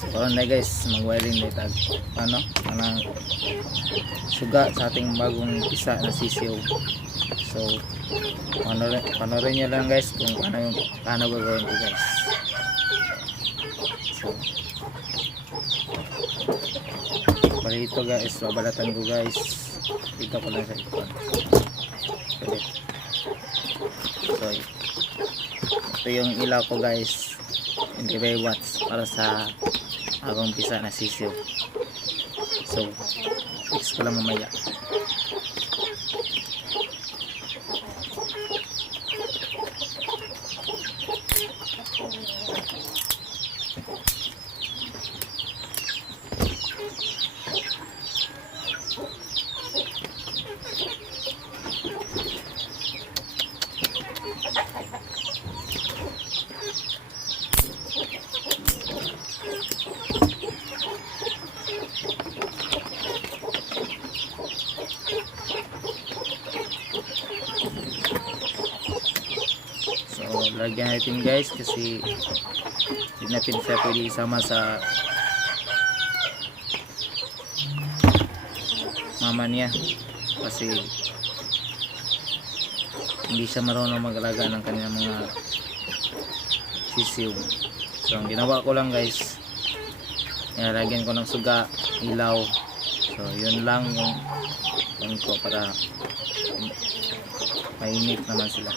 So karon na guys, mag-wiring na tag ano, kanang suga sa ating bagong pisa na sisiyo. So panorin nyo lang guys kung paano gagawin ko guys. So bali ito guys, babalatan ko guys. Dito ko lang sa ikon. So ito yung ilaw ko guys, 25 watts para sa agong pisa na sisiyo. So fix ko lang mamaya. Lagyan natin guys kasi hindi natin siya pwede isama sa mama niya kasi hindi siya marunong mag-alaga ng kanyang mga sisiw. So ang ginawa ko lang guys, nilagyan ko ng suga, ilaw. So yun lang yung ko para mainit naman sila.